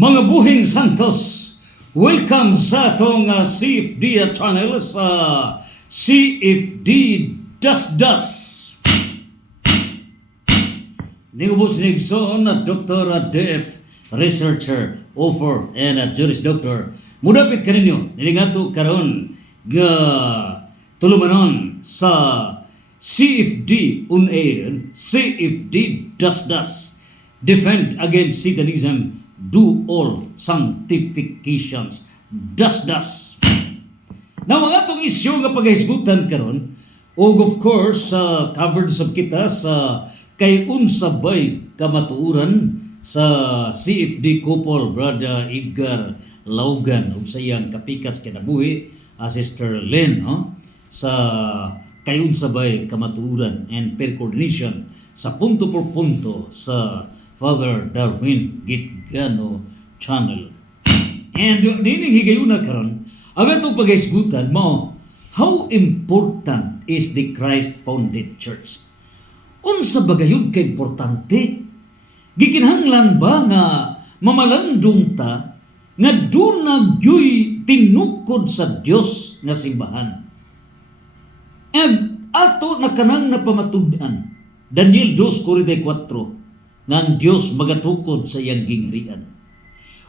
Mga buhing santos, welcome sa atong CFD channel sa CFD Das. Ningubos nigsoon na Dr. DF Researcher, Author, and Juris Doctor. Mudapit ka ninyo, nilingato karon nga tulumanon sa CFD unair, CFD Das. Defend against Satanism, do all sanctifications. Das. Now, ang atong isyu nga paghisgutan karon, og of course, covered sab kita sa kay unsabay kamatuuran sa CFD couple, Brother Edgar Laugan, ug sayang kapikas kinabuhi, Sister Lynn, sa kay unsabay kamatuuran and peer coordination sa punto por punto sa Father Darwin Gitgano channel. And dining higayuna karon, ang atong paghisgutan mo, how important is the Christ-founded church? Unsa ba gayud ka importante? Gikinahanglan ba nga mamalandong ta nga dunag yo'y tinukod sa Dios nga simbahan? And ato na kanang napamatud-an, Daniel 2:44, nga ang Dios magatukod sa iyang gingharian.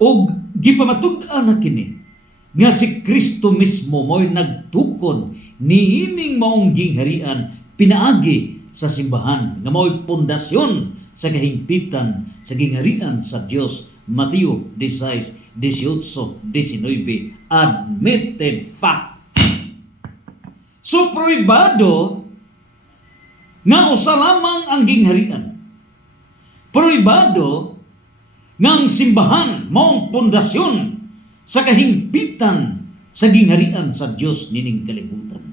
O gipamatud-an na kini nga si Kristo mismo mo'y nagtukod niining maong gingharian pinaagi sa simbahan nga mao'y pundasyon sa kahimpitan sa gingharian sa Dios. Mateo 16:18-19, admitted fact. So prohibado nga usa lamang ang gingharian. Prohibado nga ang simbahan maong pundasyon sa kahimpitan sa gingharian sa Dios nining kalibutan.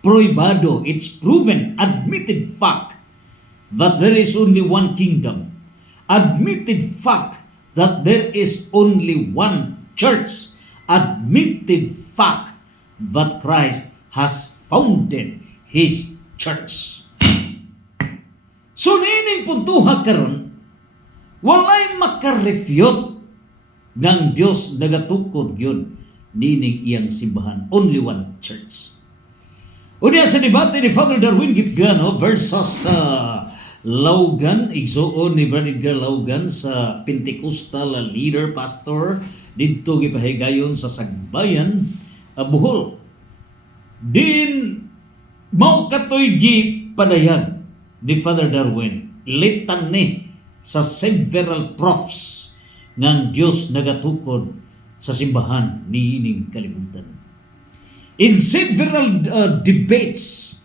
Prohibado, it's proven, admitted fact that there is only one kingdom. Admitted fact that there is only one church. Admitted fact that Christ has founded His church. So nining puntuha karon, walay makarefute ng Dios nagatukod yun nining iyang simbahan. Only one church. Unya sa debate ni Father Darwin Gitgano versus Laugan, igsuon ni Brother Edgar Laugan sa Pentecostal leader, pastor, dito gipahigayon sa Sagbayan, Bohol. Din, mao katoy gipadayag ni Father Darwin, litan ni sa several proofs ng Diyos nagatukod sa simbahan niining kalibutan. In several debates,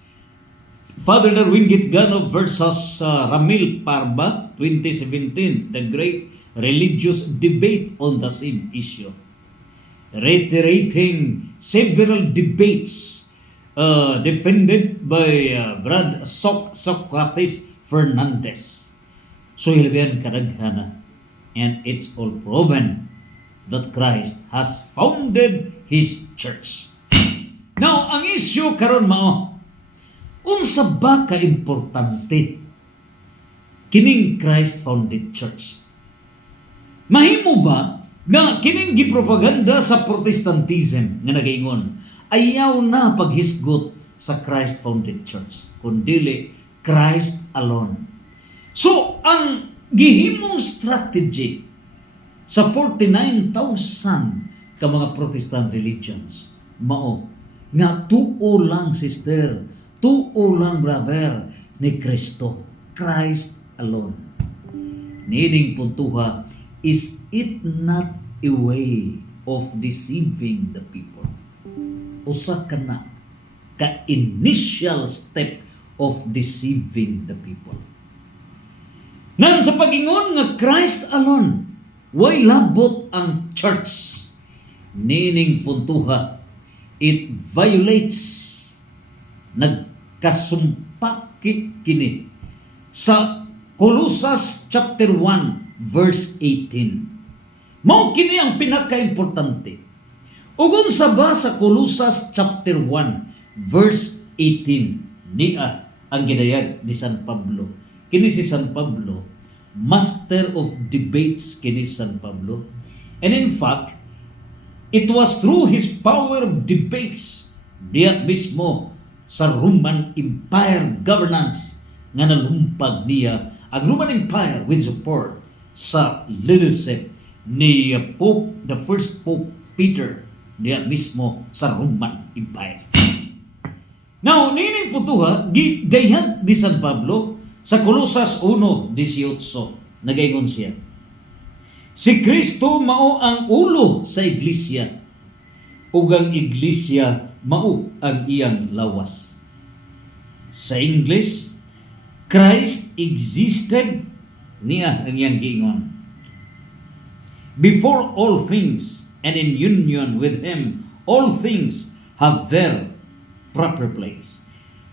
Father Darwin Gitgano versus Ramil Parba, 2017, the great religious debate on the same issue. Reiterating several debates defended by Brad Socrates Fernandez. So hilbihan kadaghana, and it's all proven that Christ has founded His church. Now, ang issue karon mao, unsa ba ka importante kining Christ-founded church? Mahimo ba nga kining gipropaganda sa Protestantism nga nagaingon, ayaw na paghisgot sa Christ-founded church, kundi Christ alone. So, ang gihimong strategy sa 49,000 ka mga Protestant religions mao nga tuo lang, sister, tuo lang, brother, ni Kristo, Christ alone. Nining puntuha, is it not a way of deceiving the people? Usa ka na ka initial step of deceiving the people. Nan sa pagingon nga Christ alone, way labot ang church. Nining puntuha, it violates, nagkasumpak kini sa Colossus chapter 1 verse 18. Mao kini ang pinaka-importante. Ug unsa ba sa Colossus chapter 1 verse 18 niya ang gidayag ni San Pablo. Kini si San Pablo master of debates kini San Pablo. And in fact, it was through his power of debates diya mismo sa Roman Empire governance nga nalumpag niya ang Roman Empire with support sa leadership ni Pope, the first Pope Peter diya mismo sa Roman Empire. Now, nining putuha, gidayhan ni San Pablo sa Colosas 1:18. Nagaingon siya. Si Kristo mao ang ulo sa iglesia, ug ang iglesia mao ang iyang lawas. Sa English, Christ existed, niya ang iyang giingon, before all things, and in union with Him, all things have their proper place.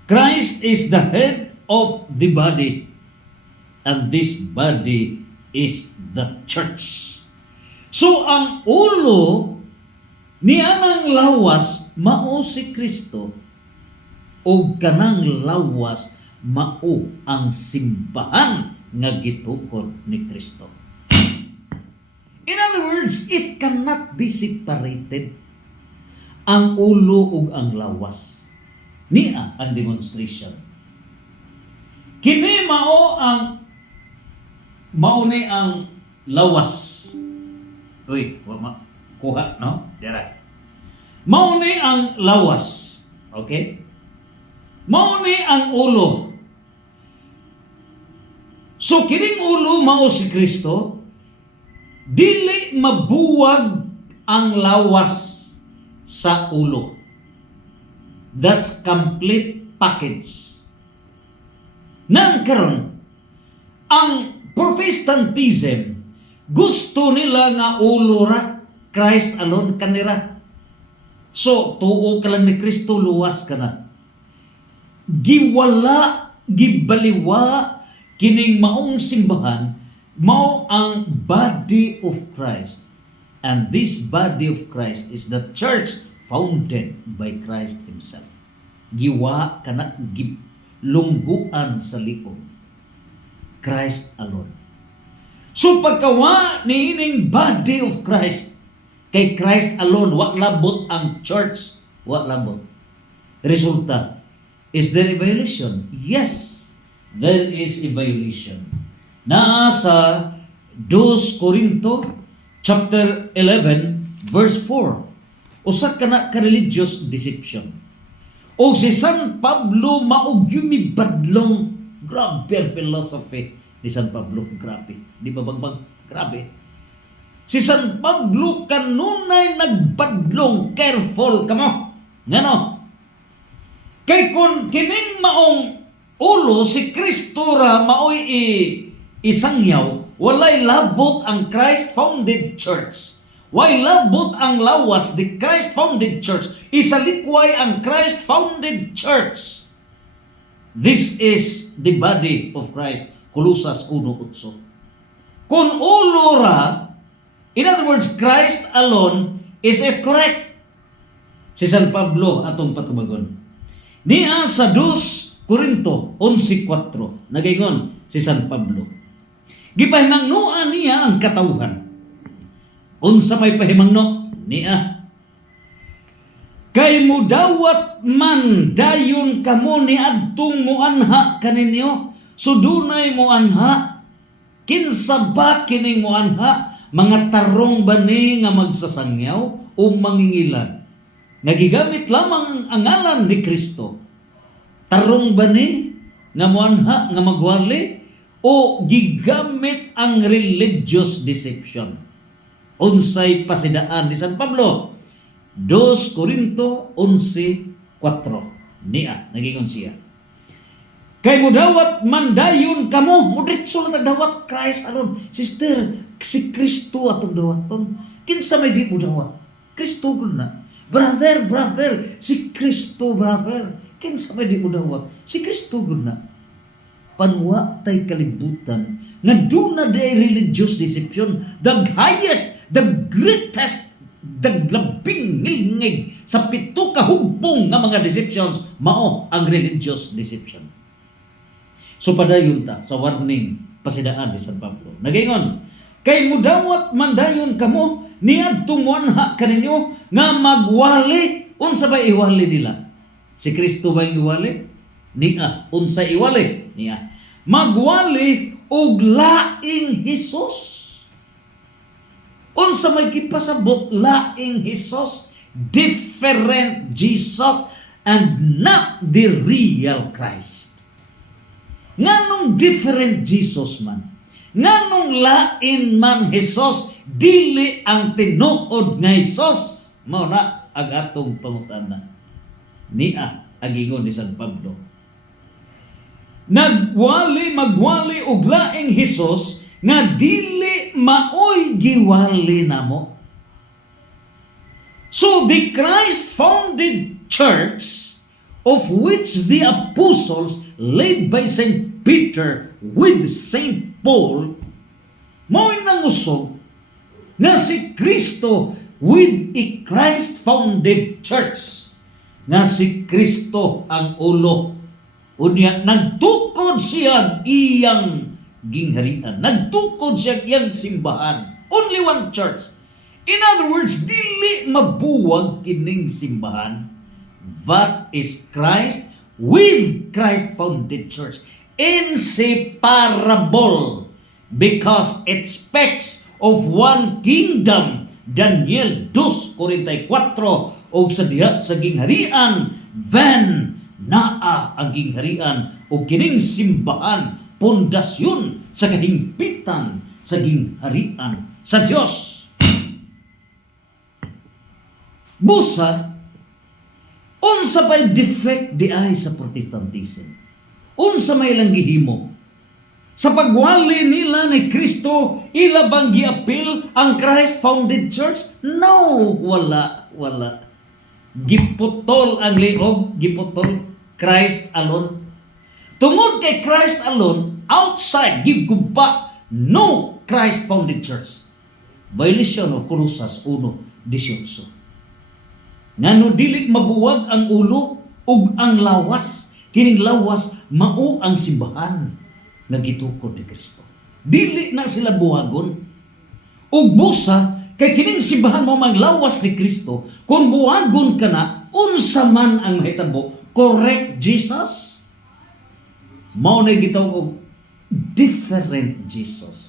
Christ is the head of the body, and this body is the church. So ang ulo niya ng lawas mao si Kristo, o kanang lawas mao ang simbahan nga gitukod ni Kristo. In other words, it cannot be separated. Ang ulo ug ang lawas. Niya ang demonstration. Kini mao ni ang lawas. Uy, kuha, no? Dira. Mao ni ang lawas. Okay? Mao ni ang ulo. So kining ulo mao si Kristo, dili mabuwag ang lawas sa ulo. That's complete package. Nang karon, ang Protestantism gusto nila nga ulo ra Christ alone kanira. So tuo ka lang ni Kristo, luwas ka na. Giwala, gibaliwa kining maong simbahan mao ang body of Christ. And this body of Christ is the church founded by Christ Himself. Giwa kana lungguan sa liog. Christ alone. So pagkawa ni ining body of Christ, kay Christ alone, wa labot ang church, wa labot. Resulta, is there a violation? Yes, there is a violation. Nasa 2 Corinto chapter 11 verse 4. Usa kana ka religious deception. O si San Pablo maog badlong. Grabe ang philosophy ni San Pablo. Grabe. Di ba bagbag? Grabe. Si San Pablo kanunay nagbadlong. Careful ka mo. Ngano? Kay kun kining maong ulo si Kristo ra maoy isangyaw, walay labot ang Christ-founded church. Walay labot ang lawas, the Christ-founded church. Isalikway ang Christ-founded church. This is the body of Christ. Colosas 1:8. Kung ulo ra, in other words, Christ alone, is it correct? Si San Pablo atong patubagon. Niya sa 2 Corinto 11:4, nagaingon si San Pablo. Gipahimangnoan niya ang katawhan. Unsa may pahimangno niya? Kay mudawat man dayon kamo ni adtong muanha kaninyo, sudunay muanha. Kinsa ba kining muanha? Mga tarong ba ni nga magsasangyaw o mangingilan? Nagigamit lamang ang ngalan ni Kristo. Tarong ba ni nga muanha nga magwali o gigamit ang religious deception? Unsay pasidaan ni San Pablo? 2 Corinto 11:4. Niya, nagingon siya. Kay mudawat man dayon kamo, mudritso lang dawat Christ alone. Sister, si Kristo atong dawaton. Kinsa may di mudawat? Kristo gud na. Brother, si Kristo, brother. Kinsa may di mudawat? Si Kristo gud na. Panwa tay kalibutan nga duna day religious deception, the highest, the greatest, the labing ngilngig sa pito kahugpong nga mga deceptions, mao ang religious deception. So padayon ta sa warning pasidaan ni San Pablo. Nagingon, kay mudawat mandayon kamo niadtong wanha kaninyo nga magwali. Unsa ba iwali nila? Si Kristo ba iwali? Niya. Unsa iwali? Niya. Magwali og laing Hesus. Unsa may gipasabot laing Hesus? Different Jesus and not the real Christ. Nganong different Jesus man? Nganong lain man Hesus, dili ang tinuod nga Hesus? Mao na ang atong pangutana. Niya agingon ni San Pablo. Magwali og laing Hesus nga dili maoy giwali namo. So the Christ-founded church, of which the apostles led by St. Peter with St. Paul, mao'y nangusog nga si Kristo with a Christ-founded church, nga si Kristo ang ulo. Unya, nagtukod siya iyang gingharian. Nagtukod siya iyang simbahan. Only one church. In other words, dili mabuwag kining simbahan. That is Christ with Christ-founded church. Inseparable. Because it speaks of one kingdom. Daniel 2:44 og sa diha sa gingharian, then naa ang gingharian o kining simbahan, pundasyon sa kahimpitan sa gingharian sa Dios. Busa, unsa pa'y defect di ay sa Protestantism? Unsa may lang gihimo? Sa pagwali nila ni Kristo, ila bang giapil ang Christ-founded church? No, wala. Giputol ang liog, giputol Christ alone. Tungod kay Christ alone, outside, giguba, no Christ-founded church. Violation of Colossus 1:18. Ngano dili mabuwag ang ulo ug ang lawas. Kining lawas mao ang simbahan nga gitukod ni Kristo. Dili na sila buwagon. Ug busa kay kining simbahan mo maglawas ni Kristo, kung buwagon ka na, unsa man ang mahitabo, correct Jesus? Mao na gitawag og different Jesus.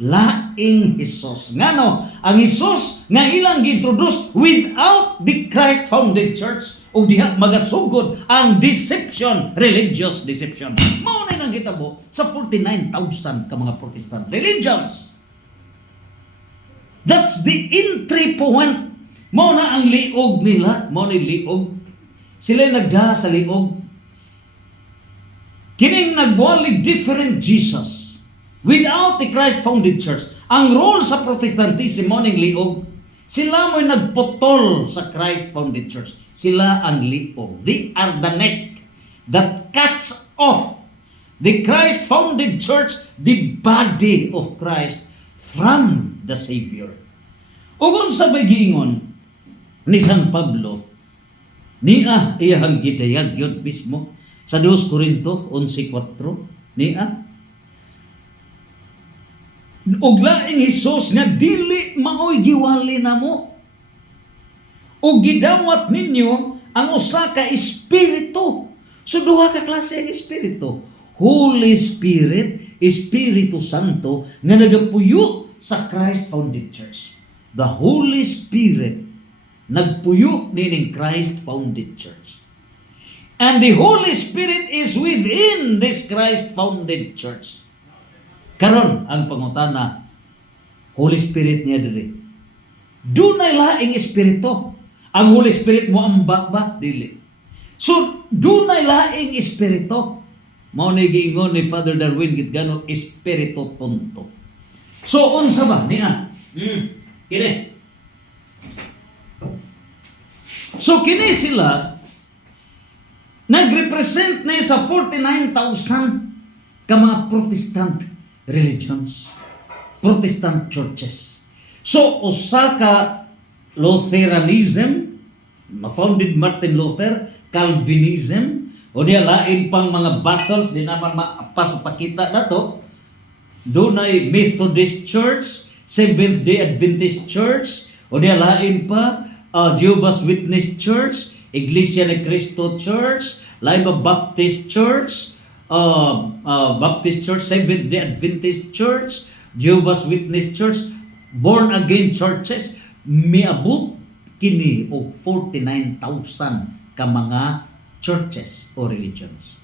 Laing Hesus. Ngano? Ang Hesus nga ilang gi-introduce without the Christ-founded church o diha magasugod ang deception, religious deception. Mao na nang hitabo sa 49,000 ka mga Protestant religions. That's the entry point. Mao na ang liog nila, mao ni liog. Sila nagda sa liog. Kining nagwalig different Jesus. Without the Christ-founded church, ang role sa Protestantism mo ning liog, sila mo'y nagputol sa Christ-founded church. Sila ang liog. They are the neck that cuts off the Christ-founded church, the body of Christ, from the Savior. O kung sa giingon ni San Pablo, niya iyang gidayag yun mismo sa 2 Corinto 11:4, niya, ug laing Hesus nga dili maoy giwali namo. Ug gidawat ninyo ang usa ka espiritu. So duha ka klase ang espiritu. Holy Spirit, Espiritu Santo nga nagapuyo sa Christ-founded church. The Holy Spirit nagpuyo nining Christ-founded church. And the Holy Spirit is within this Christ-founded church. Karon ang pangutana, Holy Spirit niya diri. Dunay laing espiritu. Ang Holy Spirit mo ambak ba? Dili. So, dunay laing espiritu. Mao ni giingon ni Father Darwin gitgano espiritu tonto. So, unsa ba niya? Kini. So, kini sila nagrepresent na sa 49,000 ka mga Protestant religions, Protestant churches. So, usa ka Lutheranism, ma-founded Martin Luther, Calvinism, o diya lain pang mga battles, di naman mapasupakita na to. dunay Methodist Church, Seventh-day Adventist Church, o di lain pa, Jehovah's Witness Church, Iglesia ni Cristo Church, lain pa Baptist Church, Baptist Church, Seventh-day Adventist Church, Jehovah's Witness Church, born again churches, miabot kini og 49,000 ka mga churches o religions.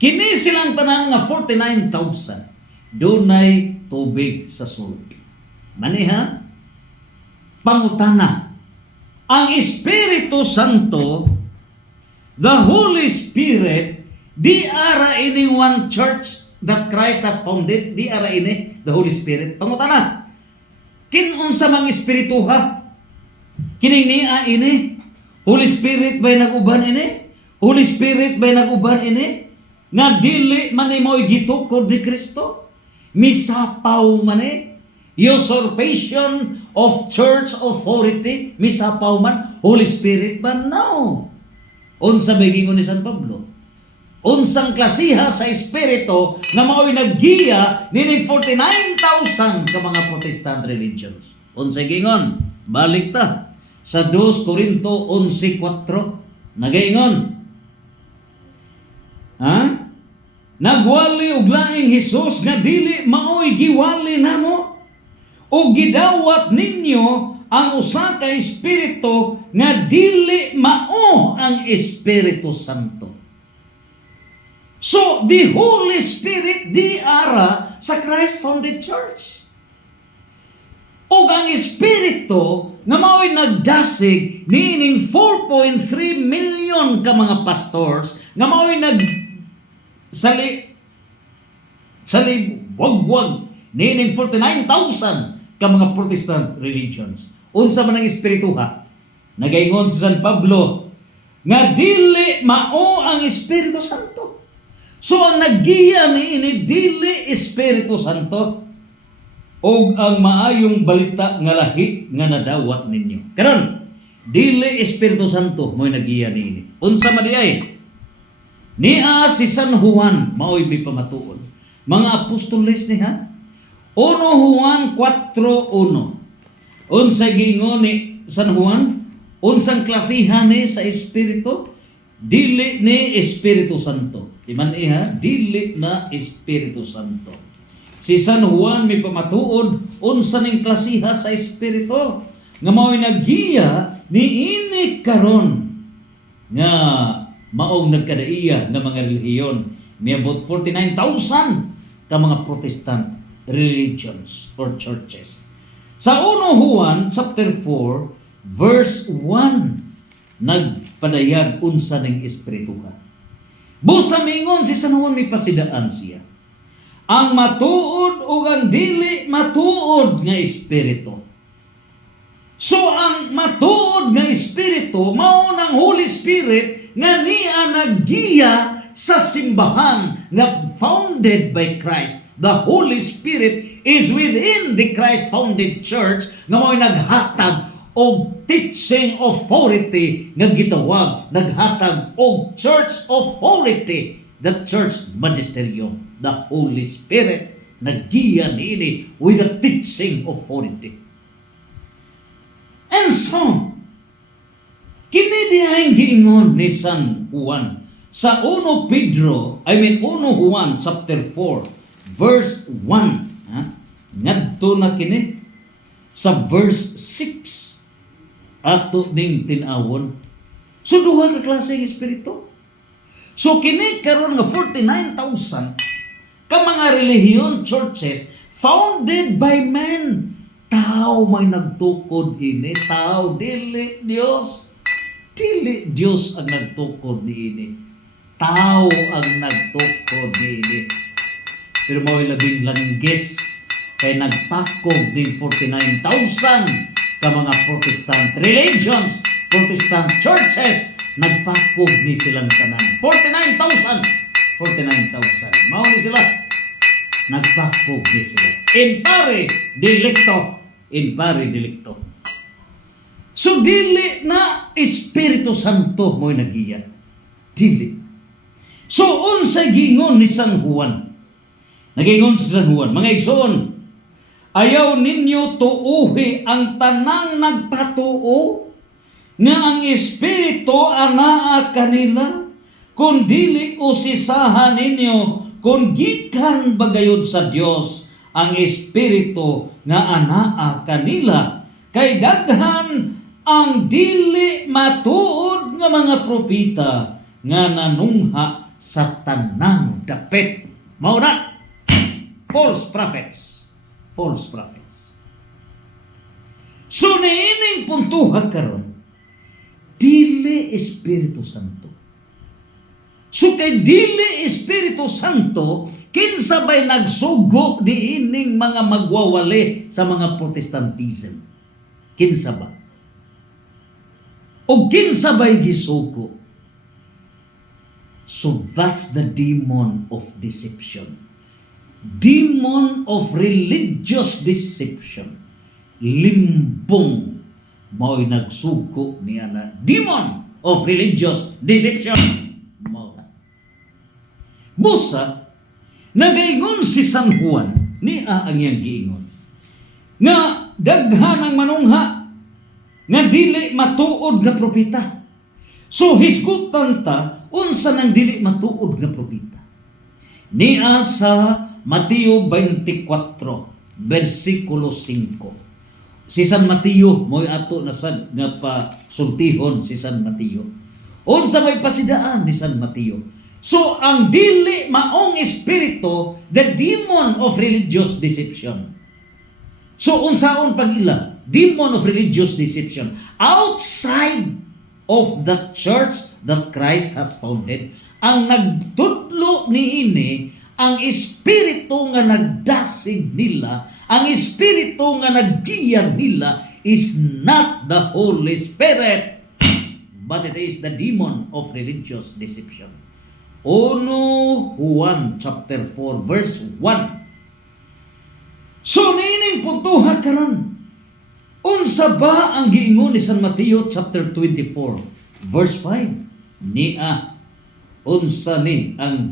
Kini silang tanan nga 49,000 dunay tubig sa sulod. Maniha, pangutana, ang Espiritu Santo, the Holy Spirit, di ara ini one church that Christ has founded, di ara ini the Holy Spirit. Pangutana, kinunsa mang espiritu ha? Kini niya ini? Holy Spirit ba'y nag-uban ini? Holy Spirit ba'y nag-uban ini? Nga dili man imo'y gitukod ni Kristo? Misapaw man usurpation of church authority, misapaw man, Holy Spirit man, no. Unsa may gingon ni San Pablo? Unsang klasiha sa Espiritu na mao'y naggiya nining 49,000 ka mga Protestant religions. Unsay gingon? Balik ta sa 2 Corinto 11:4. Nagaingon. Nagwali og laing Hesus nga dili maoy giwali namo, o gidawat ninyo ang usa ka espiritu nga dili mao ang Espiritu Santo. So the Holy Spirit di ara sa Christ founded church. O ang Espiritu nga mao'y nagdasig niining 4.3 million ka mga pastors nga mao'y wag-wag niining 49,000 ka mga Protestant religions. Unsa man ang Espiritu ha? Nagaingon si San Pablo nga dili mao ang Espiritu Santo. So ang naggiya niini dili Espiritu Santo o ang maayong balita nga lahi nga nadawat ninyo. Karon, dili Espiritu Santo mo'y naggiya niini. Unsa man diay? Niya si San Juan mao'y may pamatuon. Mga apostoles niya, 1 Juan 4:1. Unsay giingon ni San Juan, unsang klasihan ni sa Espiritu, dili ni Espiritu Santo. Iman iha, dili na Espiritu Santo. Si San Juan may pamatuod unsa ning klasiha sa Espiritu nga mao'y naggiya niini karon nga maong nagkadaiya nga mga relihiyon. Miabot 49,000 ka mga Protestant religions or churches. Sa 1 Juan chapter 4 verse 1 nagpadayag unsa ning Espiritu ka. Busa mingon si San Juan may pasidaan siya. Ang matuod o ang dili matuod nga Espiritu. So ang matuod nga Espiritu mao nang Holy Spirit nga niya naggiya sa simbahan nga founded by Christ. The Holy Spirit is within the Christ-founded church nga mo'y naghatag og teaching authority nga gitawag, naghatag og church authority, the church magisterium, the Holy Spirit naggiya niini with the teaching authority. And so, kini diayong giingon ni San Juan sa 1 Juan chapter 4 verse 1. Ngadto na kini sa verse 6 ato ning tinawon. So duha ka klase ng espiritu. So kini karon nga 49,000 ka mga relihiyon churches founded by men. Tao may nagtukod ini, tao dili Dios. Dili Dios ang nagtukod niini. Tao ang nagtukod niini. Pero mo'y labing langgis kay nagtakog din 49,000 ka mga Protestant religions, Protestant churches, nagpakog ni silang tanan. 49,000. Mao ni sila. Nagpakog ni sila. In pare delicto. So dili na Espiritu Santo mo'y nagiyan. Dili. So unsay gingon ni San Juan Nagaingon si San Juan, mga igsoon, ayaw ninyo tuuhi ang tanang nagpatuo nga ang Espiritu anaa kanila, kung dili usisahan ninyo kung gikan bagayod sa Dios ang Espiritu nga anaa kanila. Kay daghan ang dili matuod nga mga propeta nga nanungha sa tanang dapit. Mao na false prophets. False prophets. So niining puntuha karon, dili Espiritu Santo. So kay dili Espiritu Santo, kinsa ba'y nagsugo diining mga magwawali sa mga Protestantism? Kinsa ba? O kinsa ba'y gisugo? So that's the demon of deception. Demon of religious deception. Limbong mao'y nagsugo niya na demon of religious deception. Busa, nagaingon si San Juan, niya ang iyang giingon, nga daghan ang manungha nga dili matuod nga propeta. So hisgutan ta unsa nang dili matuod nga propeta. Niya sa Mateo 24 versikulo 5. Si San Mateo mo'y ato na sad nga pasultihon si San Mateo. Unsa may pasidaan ni San Mateo? So ang dili maong espiritu, the demon of religious deception. So unsaon pag-ila? Demon of religious deception outside of the church that Christ has founded. Ang nagtudlo niini ang espiritu nga nagdasig nila, ang espiritu nga naggiyan nila is not the Holy Spirit, but it is the demon of religious deception. 1 Juan chapter 4 verse 1. So nining puntuha karon, unsa ba ang giingon ni San Mateo chapter 24 verse 5? Niya unsa ni ang